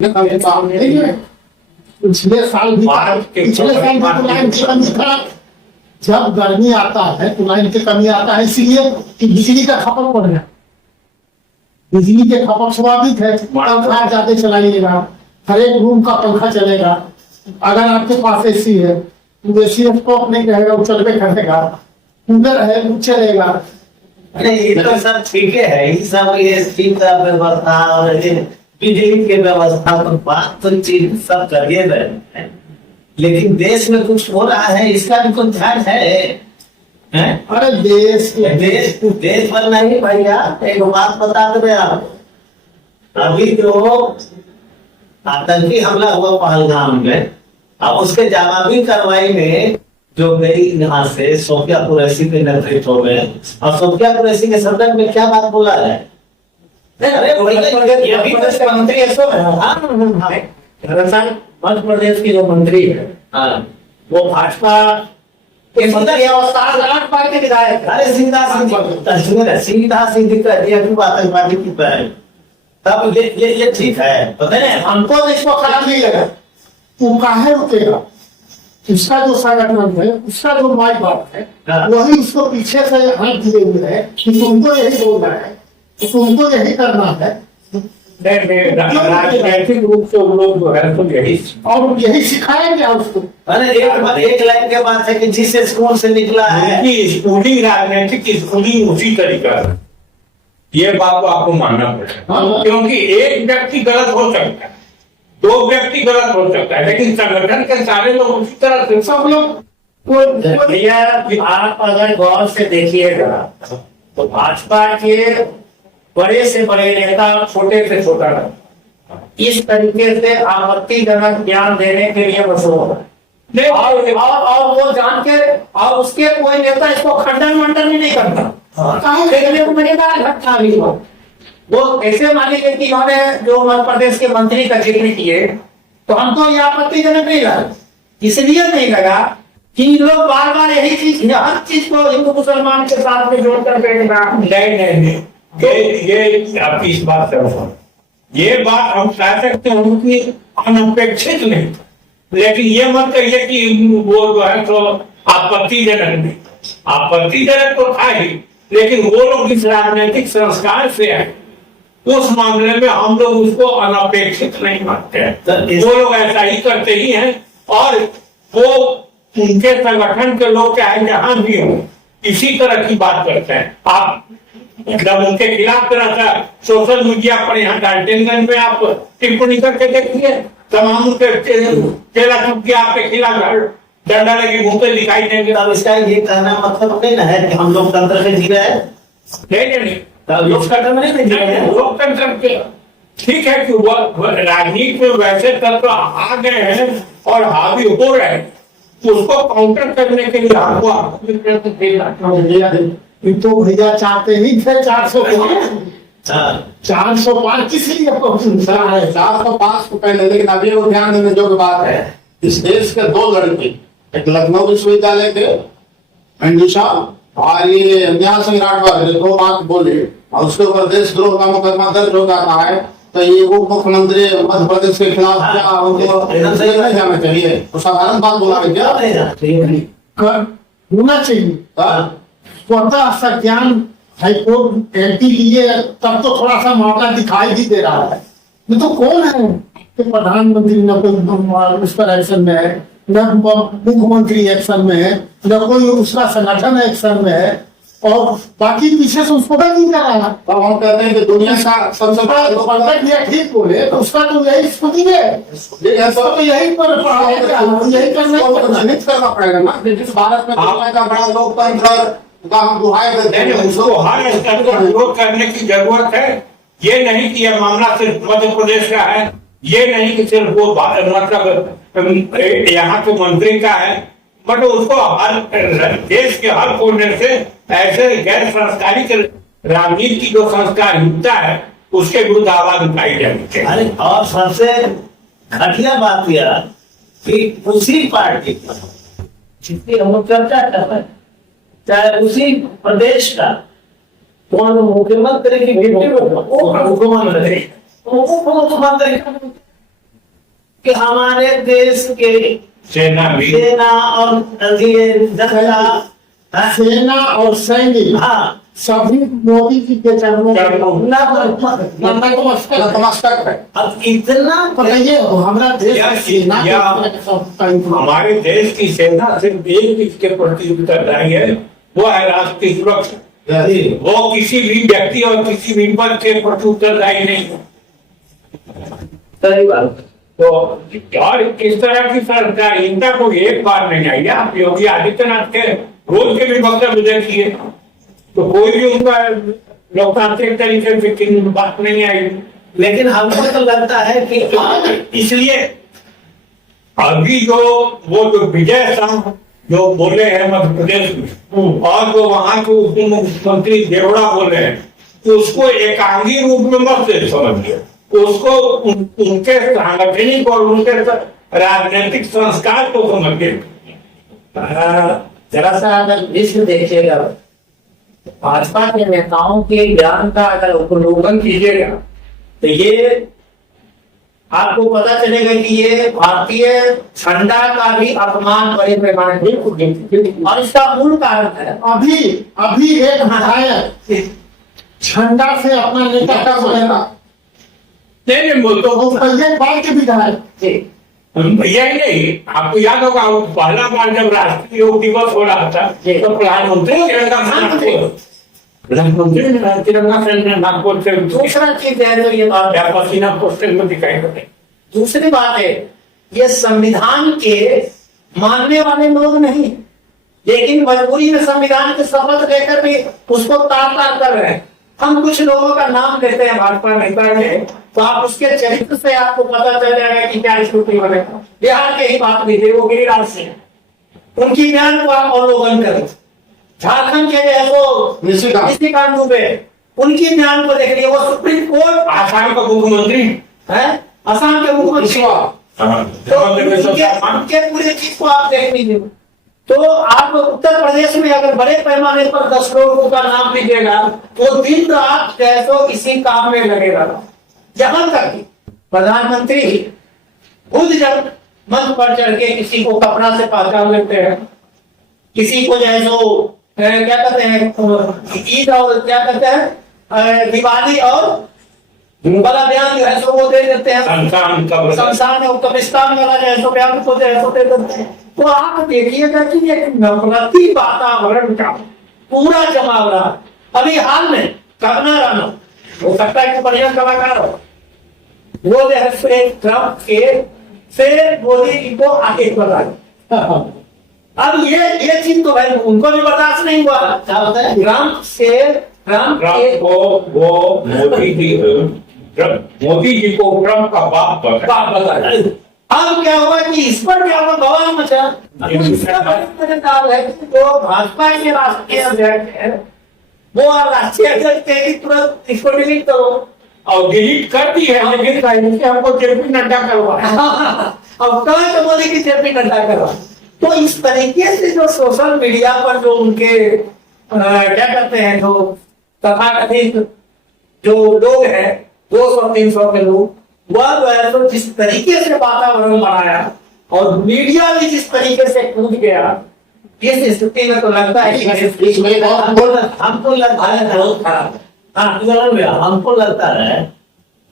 काम नहीं है। पिछले साल भी लाइन की कमी था। जब गर्मी आता है तो लाइन की कमी आता है, इसलिए कि बिजली का खपत बढ़ गया। बिजली के खपत स्वाभाविक है, पंखा ज्यादा चलाइएगा, हर एक रूम का पंखा चलेगा। अगर आपके पास एसी है तो एसी स्टॉप नहीं रहेगा, वो चलबे करेगा। कूलर है वो चलेगा। अरे ये तो सब ठीक है, ये सब ये स्कीम का व्यवस्था और बिजली के व्यवस्था तो बात तो चीज सब करिए रहे, लेकिन देश में कुछ हो रहा है इसका भी कुछ ध्यान है? अरे देश पर नहीं भैया, एक बात बता दे आप, अभी जो आतंकी हमला हुआ पहलगाम में, अब उसके जवाबी कार्रवाई में जो गई यहाँ से सोफिया कुरैशी के नेतृत्व में, और सोफिया कुरैशी के संदर्भ में क्या बात बोला है? मध्य प्रदेश की जो मंत्री है वो भाजपा के मंत्री है और सात पार्टी के विधायक है। अरे सीधा सीधी कर दिया कि आतंकवादी की है, तब ये ठीक है, पता नहीं हमको तो इसको खराब नहीं लगा। वो काहे रुकेगा? उसका जो संगठन है, उसका जो माई बाप है, वही उसको पीछे से हाथ दिए हुए है कि तुमको यही बोलना है, तुमको यही करना है। राजनीतिक रूप से उन लोग जो है तो यही सिखाएंगे उसको। अरे एक लाइन के बात है कि जिस स्कूल से निकला है स्कूली राजनीतिक स्कूली उसी तरीका है, ये बात तो आपको मानना पड़ेगा। क्योंकि एक व्यक्ति गलत हो सकता है, दो व्यक्ति गलत हो सकता है, लेकिन संगठन के सारे लोग उसी तरह से सब लोग। भैया आप अगर गौर से देखिएगा तो भाजपा के बड़े से बड़े नेता, छोटे से छोटा नेता इस तरीके से आपत्तिजनक बयान देने के लिए मशहूर है, और वो जान के, और उसके कोई नेता इसको खंडन मंडन भी नहीं करता। देखने को मिलेगा घटना भी वो ऐसे मान लीजिए कि इन्होंने जो मध्य प्रदेश के मंत्री का जिक्र किए, तो हमको ये आपत्तिजनक नहीं लगा। इसलिए नहीं लगा कि लोग बार बार यही चीज, हर चीज को हिंदू मुसलमान के साथ में जोड़कर नहीं, ये आपकी इस बात से ये बात हम कह सकते हैं कि अनपेक्षित नहीं, लेकिन ये मत कहिए कि वो जो है तो आपत्तिजनक नहीं। आपत्तिजनक तो था ही, लेकिन वो लोग इस राजनीतिक संस्कार से है, उस मामले में हम लोग उसको अनपेक्षित नहीं मानते हैं। वो लोग ऐसा ही करते ही हैं, और वो उनके संगठन के लोग चाहे जहां भी हो इसी तरह की बात करते हैं। आप जब उनके खिलाफ तरह सा सोशल मीडिया पर यहाँ डाल्टनगंज में आप टिप्पणी करके देखिए, तमाम उनके चेला चुपके आपके खिलाफ डंडा लगे घूमते दिखाई देंगे। तब इसका ये कहना मतलब नहीं ना है कि हम लोग तंत्र में जी रहे हैं? नहीं, लोकतंत्र में नहीं जी रहे हैं। लोकतंत्र ठीक है कि राजनीति में वैसे तत्व आ गए हैं और हावी हो रहे हैं, उसको काउंटर करने के लिए आपको तो भैया चाहते ही थे 405 किसलिए है 405 को पहले, लेकिन अभी वो ध्यान देने योग्य बात है, इस देश के दो लड़के, एक लखनऊ विश्वविद्यालय के मंजूषा और ये न्याय सिंह राठवा, दो बात बोले और उसके ऊपर देशद्रोह का मुकदमा दर्ज हो जाता है, तो ये उप मुख्यमंत्री मध्य प्रदेश के खिलाफ क्या उनको नहीं जाना चाहिए? तो साधारण बात बोला है क्या? होना चाहिए। स्वतः संज्ञान हाईकोर्ट एंटी लिए तब तो थोड़ा सा मामला दिखाई भी दे रहा है। ये तो कौन है कि प्रधानमंत्री न कोई उस पर एक्शन में है, न मुख्यमंत्री एक्शन में है, न कोई उसका संगठन एक्शन में है, और बाकी पीछे से उसको नहीं कर रहा। तो हम कहते हैं कि दुनिया का सबसे बड़ा ठीक बोले तो उसका तो यही स्थिति है, तो यही पर यही करना पड़ेगा ना। जिस भारत में दुनिया का बड़ा लोकतंत्र का हम दुहाई देते हैं, उसको हर स्तर पर विरोध करने की जरूरत है। ये नहीं कि यह मामला सिर्फ मध्य प्रदेश का है, ये नहीं कि सिर्फ वो मतलब यहाँ के मंत्री का है, बट उसको हर देश के हर कोने से ऐसे गैर संस्कारिक राजनीति की जो संस्कारहीनता है उसके विरुद्ध आवाज उठाई जानी चाहिए। अरे और सबसे घटिया बात यह कि उसी पार्टी जिसकी हम लोग चर्चा कर रहे हैं, चाहे उसी प्रदेश का मुख्यमंत्री की बेटी मुख्यमंत्री कि हमारे देश के सेना भी सेना और ये जनता, हाँ, सेना और सैनिक हाँ, सभी मोदी जी के चरणों में नतमस्तक नतमस्तक है। अब इतना बताइए हमारा देश या- की सेना या- के- हमारे देश की सेना सिर्फ एक चीज के प्रति उत्तरदायी है, वो है राष्ट्रीय सुरक्षा। वो किसी भी व्यक्ति और किसी भी पद के प्रति उत्तरदायी नहीं है। सही बात। तो और इस तरह की सरकार इनका कोई एक बार नहीं आई। आप योगी आदित्यनाथ के रोज के भी वक्तव्य देखिए तो कोई भी उनका लोकतांत्रिक तरीके से किसी बात नहीं आई। लेकिन हमको तो लगता है कि इसलिए अभी जो वो जो विजय शाह जो बोले हैं मध्य प्रदेश में और जो वहां के उप मुख्यमंत्री देवड़ा बोले हैं, तो उसको एकांगी रूप में मत समझिए, उसको उनके सांगठनिक और उनके राजनीतिक संस्कार को समझिए। जरा सा अगर विश्व देखिएगा, भाजपा के नेताओं के ज्ञान का अगर अवलोकन कीजिएगा तो ये आपको पता चलेगा कि ये भारतीय झंडा का भी अपमान बड़े पैमाने पर, और इसका मूल कारण है अभी अभी एक विधायक झंडा से अपना नेता का बोलेगा नहीं बोलते वो पहले बार के विधायक जी, भैया ही नहीं, आपको याद होगा पहला बार जब राष्ट्रीय योग दिवस हो रहा था तो प्रधानमंत्री ने तिरंगा फहराया नागपुर से। दूसरा चीज है तो ये बात है, पसीना पोस्टर में दिखाई पड़े। दूसरी बात है ये संविधान के मानने वाले लोग नहीं, लेकिन मजबूरी में संविधान की शपथ लेकर भी उसको तार तार कर रहे हैं। हम कुछ लोगों का नाम लेते हैं भाजपा नेता के, तो आप उसके चरित्र से आपको पता चल जाएगा कि क्या स्थिति बनेगा। बिहार के ही बात लीजिए, वो गिरिराज सिंह, उनकी बयान को आप अवलोकन करें। झारखंड के जो है वो निशिकांत दुबे, उनकी बयान को देख लीजिए, वो सुप्रीम कोर्ट आसाम का मुख्यमंत्री है, असम के मुख्यमंत्री, तो उनके पूरे चीज को आप देख लीजिए। तो आप उत्तर प्रदेश में अगर बड़े पैमाने पर 10 लोगों का नाम लीजिएगा तो दिन रात कैसो इसी काम में लगेगा। यहाँ तक कि प्रधानमंत्री खुद जब मंच पर चढ़ के किसी को कपड़ा से पहचान लेते हैं, किसी को जैसो क्या कहते हैं ईद और क्या कहते हैं दिवाली और बड़ा बयान जो है सो वो दे देते हैं, शमशान और कब्रिस्तान वाला जो है सो बयान को दे देते हैं। तो आप देखिएगा कि ये नफरती वातावरण का पूरा जमाव रहा। अभी हाल में कंगना रनौत, हो सकता है कि बढ़िया कलाकार हो, वो जो है ट्रम्प के से मोदी जी को आगे बढ़ाया। अब ये चीज तो भाई उनको भी बर्दाश्त नहीं हुआ। क्या होता है ट्रम्प वो मोदी जी को ट्रम्प का बाप बताया। अब क्या हुआ कि इस पर क्या हुआ बवाल मचा। है जो भाजपा के राष्ट्रीय अध्यक्ष है वो राष्ट्रीय अध्यक्ष थे कि तुरंत इसको डिलीट करो, और डिलीट कर दी है, लेकिन कहीं से हमको जेपी नड्डा करवा। अब कहा तो मोदी की जेपी नड्डा करवा। तो इस तरीके से जो सोशल मीडिया पर जो उनके क्या कहते हैं जो तथाकथित जो लोग हैं 200-300 के लोग, वह जो है तो जिस तरीके से वातावरण बनाया और मीडिया भी जिस तरीके से कूद गया, इस स्थिति में तो लगता है कि हमको लगता है बहुत खराब। हमको लगता है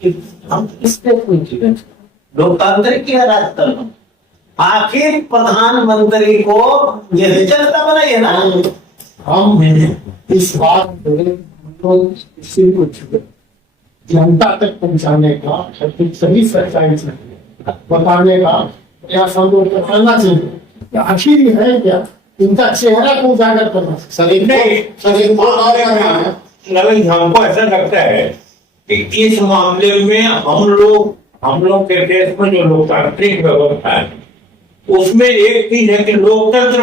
कि हम इससे कोई लोकतांत्रिक की राजतंत्र, आखिर प्रधानमंत्री को ये जनता बनाइए ना। हम इस बात को किसी को जनता तक पहुंचाने का सभी सरकारी बताने का या संतोष करना चाहिए। आखिर ये है क्या इनका चेहरा को उजागर करना। नवीन, हमको ऐसा लगता है कि इस मामले में हम लोग के देश में जो लोकतांत्रिक व्यवस्था है उसमें एक चीज है कि लोकतंत्र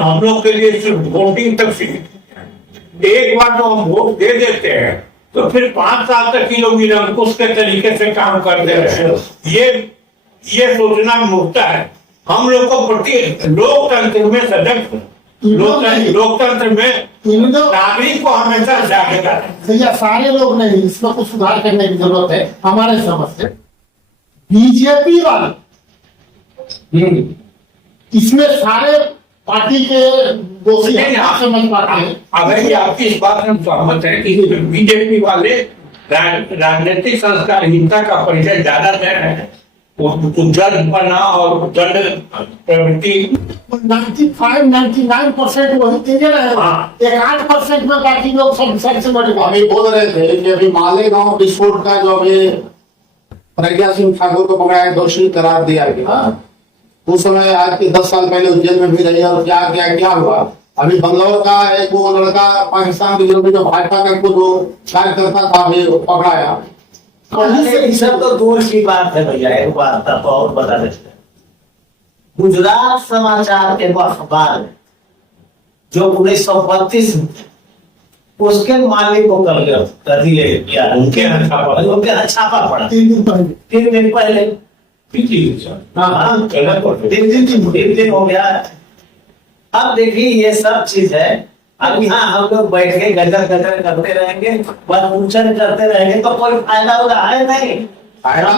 हम लोग के लिए सिर्फ वोटिंग तक सीमित है। एक बार जो हम वोट दे देते हैं तो फिर 5 साल तक ही लोग निरंकुश के तरीके से काम कर दे रहे हैं। ये सोचना मूर्खता है। हम लोग को प्रति लोकतंत्र में सजग, लोकतंत्र में नागरिक को हमेशा जागेगा। भैया सारे लोग नहीं, इसमें कुछ सुधार करने की जरूरत है हमारे समझ से। बीजेपी वाले इसमें सारे पार्टी के दोषी नहीं, आप समझ पाते हैं। अगर ये आपकी इस बात में हम सहमत है कि बीजेपी वाले राजनीतिक संस्कारहीनता का परिचय ज्यादा दे रहे हैं, दंड बना और दंड प्रवृत्ति 95-99% वही चीजें रहे। हाँ। 1-8% में बाकी लोग सब सबसे बड़े अभी बोल रहे थे कि अभी मालेगांव विस्फोट का जो अभी प्रज्ञा सिंह ठाकुर को पकड़ा है, दोषी करार दिया गया। उस समय आज के 10 साल पहले उज्जैन में भी रही और क्या हुआ। अभी बंगलौर का एक वो लड़का पाकिस्तान के विरोधी जो भाजपा का कुछ कार्यकर्ता था अभी पकड़ाया। ये सब तो दूर की बात है भैया, एक बात था तो और बता देते हैं। गुजरात समाचार के अखबार में जो 1932 उसके मालिक को कर दिए गया, उनके यहाँ छापा पड़ा 3 दिन पहले। 3 दिन पहले। हाँ, 3 दिन हो गया। अब देखिए ये सब चीज है। अब यहाँ हम लोग बैठ के गजर गजर करते रहेंगे, प्रदूषण करते रहेंगे तो कोई फायदा होगा है नहीं। फायदा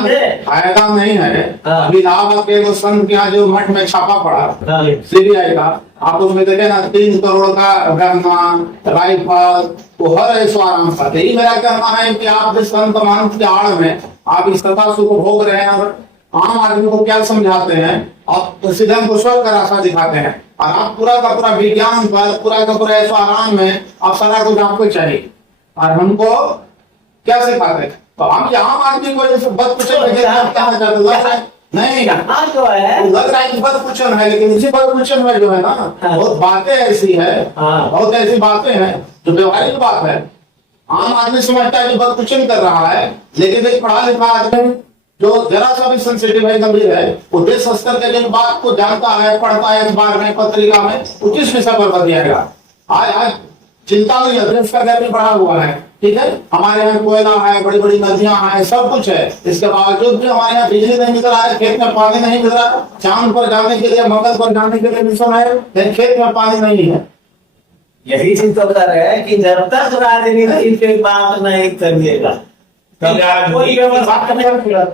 नहीं है। हाँ। अभी इलाहाबाद के वो संत के यहाँ जो मठ में छापा पड़ा हाँ। सीबीआई का, आप उसमें देखे ना 3 करोड़ का गहना राइफल वो हर ऐसा आराम पाते। यही मेरा कहना है कि आप इस संत मान के आड़ में आप इस सत्ता को भोग रहे हैं और आम आदमी को क्या समझाते हैं, आप सीधे हमको स्वर्ग का रास्ता दिखाते हैं और आप पूरा का पूरा विज्ञान पर पूरा का पूरा ऐसा आराम में आप सारा कुछ आपको चाहिए और हमको क्या सिखाते हैं। तो हम आम आदमी को बदकुचन नहीं हाँ जो है लग रहा है कि बदकुचन है, लेकिन इसी बदकुचन में जो है ना बहुत बातें ऐसी है, बहुत ऐसी बातें हैं जो व्यवहारिक बात है। आम आदमी समझता है कि बदकुचन कर रहा है, लेकिन एक पढ़ा लिखा आदमी जो जरा सा भी सेंसिटिव है, गंभीर है, वो देश स्तर के जिन बात को जानता है, पढ़ता है अखबार में पत्रिका में, वो किस विषय पर बतियाएगा। आज चिंता नहीं है, देश का गैप बढ़ा हुआ है, ठीक है। हमारे यहाँ कोयला है, बड़ी बड़ी नदियां हैं, सब कुछ है, इसके बावजूद भी हमारे यहाँ बिजली नहीं मिल रहा है, खेत में पानी नहीं मिल रहा। चांद पर जाने के लिए, मंगल पर जाने के लिए मिशन है, लेकिन खेत में पानी नहीं है। यही चीज तो कर रहे हैं कि जब तक राजनीति पे बात नहीं करिएगा तब कोई व्यवस्था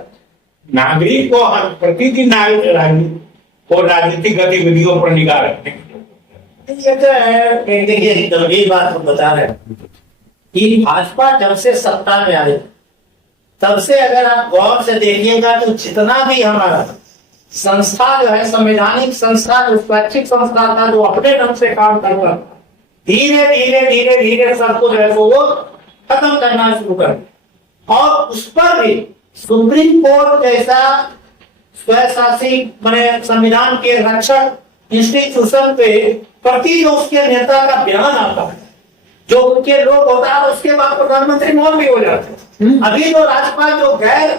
नागरिक को प्रतिदिन और राजनीतिक गतिविधियों पर निगाह रखने की ये तो है, देखिए गंभीर बात हम बता रहे हैं कि भाजपा जब से सत्ता में आई तब से अगर आप गौर से देखिएगा तो जितना भी हमारा संस्था जो है संवैधानिक संस्था जो स्वैच्छिक संस्था था जो अपने ढंग से काम करता था, धीरे धीरे धीरे धीरे सबको जो है वो खत्म करना शुरू कर दिया। और उस पर भी सुप्रीम कोर्ट जैसा स्वशासी मैंने संविधान के रक्षक इंस्टीट्यूशन पे प्रति जो उसके नेता का बयान आता है, जो उनके लोग होता है, उसके बाद प्रधानमंत्री मौन भी हो जाते हैं। अभी जो राज्यपाल जो गैर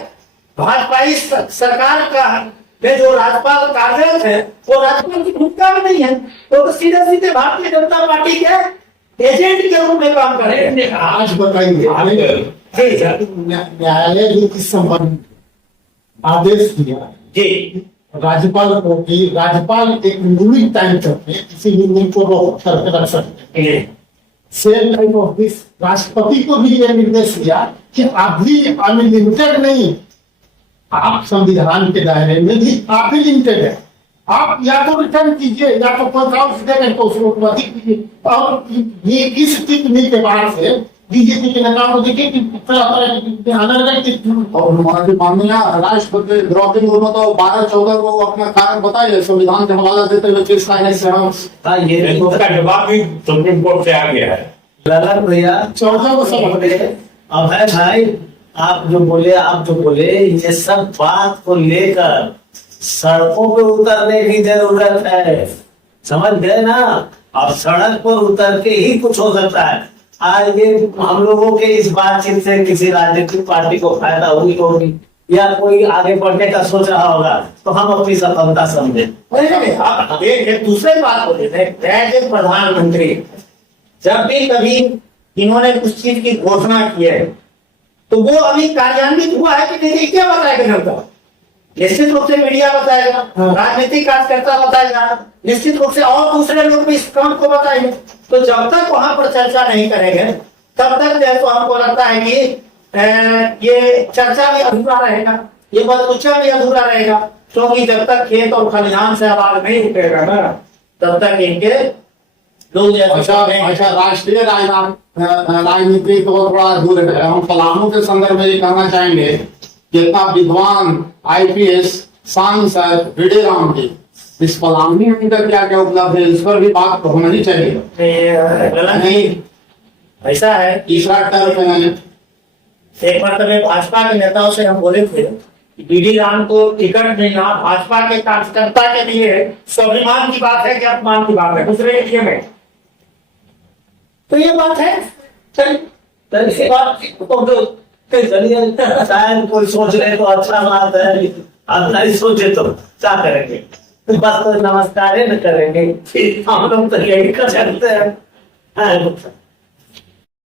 भाजपाई सरकार का में जो राज्यपाल कार्यरत है वो राज्यपाल की भूमिका में नहीं है, तो सीधे सीधे भारतीय जनता पार्टी के एजेंट के रूप में काम कर रहे हैं। आज बताइए न्यायालय ने इस संबंध आदेश दिया जी राज्यपाल को कि राज्यपाल एक लिमिट टाइम तक किसी भी नियम को रोक करके रख सकते हैं। सेम टाइप ऑफ दिस राष्ट्रपति को भी यह निर्देश दिया कि अभी अनलिमिटेड नहीं, आप संविधान के दायरे में भी आप ही लिमिटेड है। आप या तो रिटर्न कीजिए या तो कोई काम देंगे तो उसको अधिक कीजिए। और ये इस टिप्पणी के बाद से बीजेपी के नेताओं को देखिए कि और हमारे माननीय राष्ट्रपति द्रौपदी मुर्मू तो 12-14 को अपना कारण बताइए संविधान का हवाला देते हुए किस तरह से हम ये उसका जवाब भी सुप्रीम कोर्ट से आ गया है। ललन भैया 14 को सब अब है भाई, आप जो बोले ये सब बात को लेकर सड़कों पे उतरने की जरूरत है, समझ गए ना। अब सड़क पर उतर के ही कुछ हो सकता है। आज ये हम लोगों के इस बातचीत से किसी राजनीतिक पार्टी को फायदा हुई होगी या कोई आगे बढ़ने का सोच रहा होगा तो हम अपनी सफलता समझे। एक दूसरे बात बोले थे, प्रधानमंत्री जब भी कभी इन्होंने कुछ चीज की घोषणा की है तो वो अभी कार्यान्वित हुआ है कि नहीं, क्या बताएगा जनता? निश्चित रूप से मीडिया बताएगा, राजनीतिक कार्यकर्ता बताएगा, निश्चित रूप से और दूसरे लोग भी इस काम को बताएंगे। तो जब तक वहां पर चर्चा नहीं करेंगे तब तक जो है तो हमको लगता है कि ये चर्चा भी अधूरा रहेगा, ये बदकुचा भी अधूरा रहेगा। क्योंकि जब तक खेत और खलिहान से आवाज नहीं उठेगा ना, तब तक इनके लोग अच्छा राष्ट्रीय राजनीति तो थोड़ा दूर है। हम पलामू के संदर्भ में ये कहना चाहेंगे कि इतना विद्वान आईपीएस सांसद वीडी राम जी, इस पलामू में इनका क्या क्या उपलब्ध है, इस पर भी बात होना ही चाहिए। गलत नहीं, ऐसा है। तीसरा टर्म है। एक मरतबे भाजपा के नेताओं से हम बोले थे बीडी राम को टिकट मिलना भाजपा के कार्यकर्ता के लिए स्वाभिमान की बात है कि अपमान की बात है, दूसरे के लिए नहीं। तो ये बात है। चलिए शायद कोई सोच रहे तो अच्छा बात है, अब नहीं सोचे तो क्या करेंगे, बस तो नमस्कार ही न करेंगे, हम लोग तो यही कर सकते हैं।